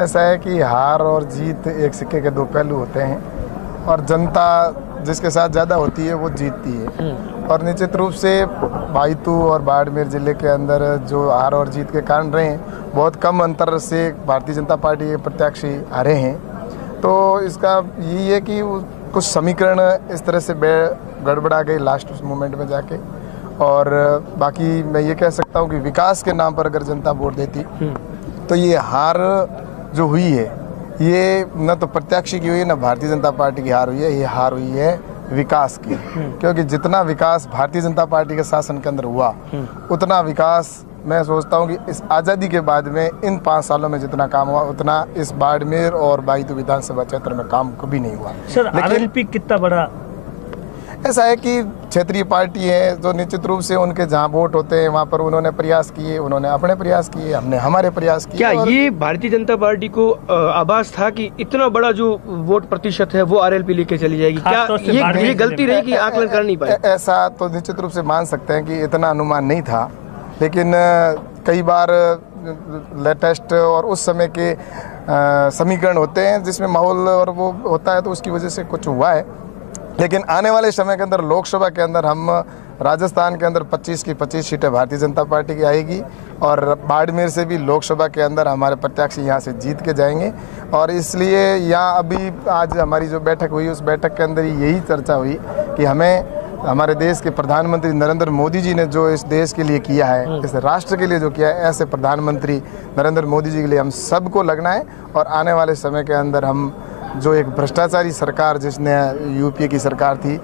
ऐसा है कि हार और जीत एक सिक्के के दो पहलू होते हैं और जनता जिसके साथ ज़्यादा होती है वो जीतती है। और निश्चित रूप से बायतू और बाड़मेर जिले के अंदर जो हार और जीत के कारण रहे हैं, बहुत कम अंतर से भारतीय जनता पार्टी के प्रत्याशी हारे हैं। तो इसका यही है कि कुछ समीकरण इस तरह से गड़बड़ा गए लास्ट उस मोमेंट में जाके। और बाकी मैं ये कह सकता हूँ कि विकास के नाम पर अगर जनता वोट देती तो ये हार जो हुई है ये न तो प्रत्याशी की हुई है न भारतीय जनता पार्टी की हार हुई है, ये हार हुई है विकास की। क्योंकि जितना विकास भारतीय जनता पार्टी के शासन के अंदर हुआ उतना विकास मैं सोचता हूँ कि इस आज़ादी के बाद में इन 5 सालों में जितना काम हुआ उतना इस बाड़मेर और बायतू विधानसभा क्षेत्र में काम कभी नहीं हुआ। सर आरएलपी कितना बड़ा? ऐसा है कि क्षेत्रीय पार्टी है जो निश्चित रूप से उनके जहाँ वोट होते हैं वहाँ पर उन्होंने प्रयास किए, उन्होंने अपने प्रयास किए, हमने हमारे प्रयास किए। क्या ये भारतीय जनता पार्टी को आभास था कि इतना बड़ा जो वोट प्रतिशत है वो आरएलपी लेके चली जाएगी? क्या ये गलती रही कि आकलन कर नहीं पाए? ऐसा तो निश्चित रूप से मान सकते हैं कि इतना अनुमान नहीं था, लेकिन कई बार लेटेस्ट और उस समय के समीकरण होते हैं जिसमें माहौल और वो होता है तो उसकी वजह से कुछ हुआ है। लेकिन आने वाले समय के अंदर लोकसभा के अंदर हम राजस्थान के अंदर 25 की 25 सीटें भारतीय जनता पार्टी की आएगी और बाड़मेर से भी लोकसभा के अंदर हमारे प्रत्याशी यहाँ से जीत के जाएंगे। और इसलिए यहाँ अभी आज हमारी जो बैठक हुई उस बैठक के अंदर यही चर्चा हुई कि हमें हमारे देश के प्रधानमंत्री नरेंद्र मोदी जी ने जो इस देश के लिए किया है, इस राष्ट्र के लिए जो किया है, ऐसे प्रधानमंत्री नरेंद्र मोदी जी के लिए हम सबको लगना है। और आने वाले समय के अंदर हम जो एक भ्रष्टाचारी सरकार जिसने यूपीए की सरकार थी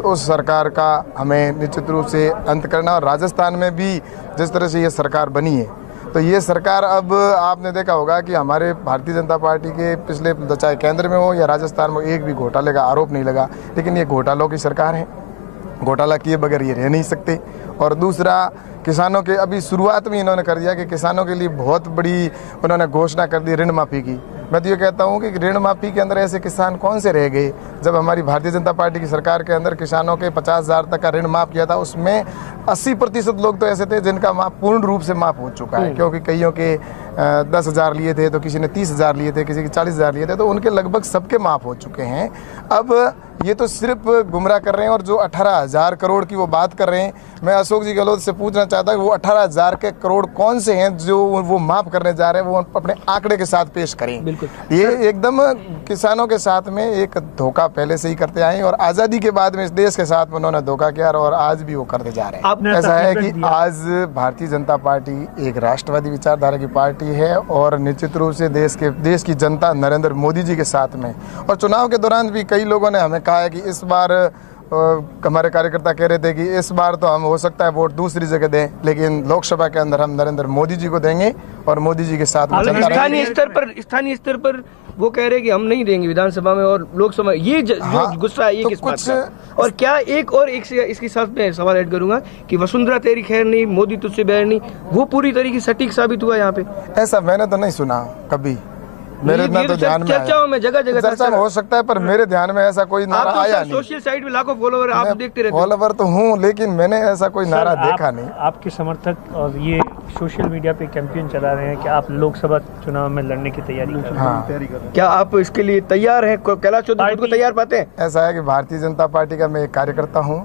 उस सरकार का हमें निश्चित रूप से अंत करना। और राजस्थान में भी जिस तरह से ये सरकार बनी है तो ये सरकार अब आपने देखा होगा कि हमारे भारतीय जनता पार्टी के पिछले चाहे केंद्र में हो या राजस्थान में एक भी घोटाले का आरोप नहीं लगा, लेकिन ये घोटालों की सरकार है, घोटाला किए बगैर ये रह नहीं सकते। और दूसरा किसानों के अभी शुरुआत में इन्होंने कर दिया कि किसानों के लिए बहुत बड़ी उन्होंने घोषणा कर दी ऋण माफ़ी की। मैं तो ये कहता हूँ कि ऋण माफ़ी के अंदर ऐसे किसान कौन से रह गए जब हमारी भारतीय जनता पार्टी की सरकार के अंदर किसानों के 50,000 तक का ऋण माफ़ किया था, उसमें 80% लोग तो ऐसे थे जिनका माफ़ पूर्ण रूप से माफ़ हो चुका है। क्योंकि कईयों के 10,000 लिए थे तो किसी ने 30,000 लिए थे, किसी के 40,000 लिए थे, तो उनके लगभग सबके माफ़ हो चुके हैं। अब ये तो सिर्फ गुमराह कर रहे हैं। और जो 18,000 करोड़ की वो बात कर रहे हैं, मैं अशोक जी गहलोत से पूछना चाहता हूँ वो 18,000 के करोड़ कौन से हैं जो वो माफ़ करने जा रहे हैं, वो अपने आंकड़े के साथ पेश करें। बिल्कुल ये एकदम किसानों के साथ में एक धोखा पहले से ही करते आए और आज़ादी के बाद में इस देश के साथ में उन्होंने धोखा किया और आज भी वो करते जा रहे हैं। ऐसा है कि आज भारतीय जनता पार्टी एक राष्ट्रवादी विचारधारा की पार्टी है और निश्चित रूप से देश की जनता नरेंद्र मोदी जी के साथ में। और चुनाव के दौरान भी कई लोगों ने हमें कहा है कि इस बार हमारे कार्यकर्ता कह रहे थे कि इस बार तो हम हो सकता है वोट दूसरी जगह दें, लेकिन लोकसभा के अंदर हम नरेंद्र मोदी जी को देंगे और मोदी जी के साथ में स्थानीय स्तर पर वो कह रहे हैं कि हम नहीं देंगे विधानसभा में और लोकसभा। ये जो गुस्सा है ये तो किस बात का? और क्या इसके साथ में सवाल ऐड करूंगा कि वसुंधरा तेरी खैर नहीं, मोदी तुझसे बैर नहीं, वो पूरी तरीके से सटीक साबित हुआ यहाँ पे? ऐसा मैंने तो नहीं सुना कभी, मेरे तो ध्यान में चर्चाओं में जगह चर्चा में हो सकता है पर मेरे ध्यान में ऐसा कोई नारा आया नहीं। सोशल साइट में लाखों फॉलोवर आप देखते रहते। फॉलोवर तो हूँ लेकिन मैंने ऐसा कोई नारा देखा नहीं। आपके समर्थक और ये सोशल मीडिया पे कैंपेन चला रहे हैं कि आप लोकसभा चुनाव में लड़ने की तैयारी कर रहे हैं, क्या आप इसके लिए तैयार हैं? कैलाश चौधरी खुद को तैयार पाते हैं? ऐसा है कि भारतीय जनता पार्टी का मैं एक कार्यकर्ता हूँ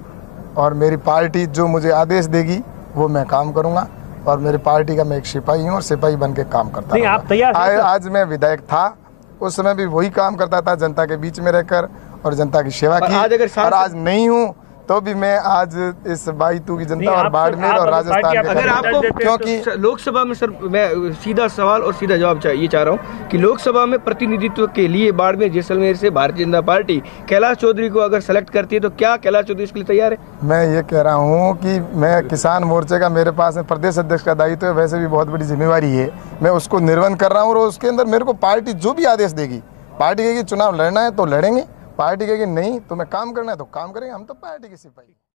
और मेरी पार्टी जो मुझे आदेश देगी वो मैं काम करूँगा और मेरी पार्टी का मैं एक सिपाही हूँ और सिपाही बन के काम करता हूँ। आप तैयार? आज मैं विधायक था, उस समय भी वही काम करता था, जनता के बीच में रहकर और जनता की सेवा की। और आज नहीं हूँ तो भी मैं आज इस बायतू की जनता और बाड़मेर और राजस्थान अगर आपको क्योंकि लोकसभा में सर मैं सीधा सवाल और सीधा जवाब ये चाह रहा हूँ कि लोकसभा में प्रतिनिधित्व के लिए बाड़मेर जैसलमेर से भारतीय जनता पार्टी कैलाश चौधरी को अगर सेलेक्ट करती है तो क्या कैलाश चौधरी इसके लिए तैयार है? मैं ये कह रहा हूँ कि मैं किसान मोर्चे का मेरे पास में प्रदेश अध्यक्ष का दायित्व है, वैसे भी बहुत बड़ी जिम्मेवारी है, मैं उसको निर्वहन कर रहा हूँ। और उसके अंदर मेरे को पार्टी जो भी आदेश देगी, पार्टी कहेगी चुनाव लड़ना है तो लड़ेंगे, पार्टी कहेगी नहीं तो मैं काम करना है तो काम करेंगे, हम तो पार्टी के सिपाही।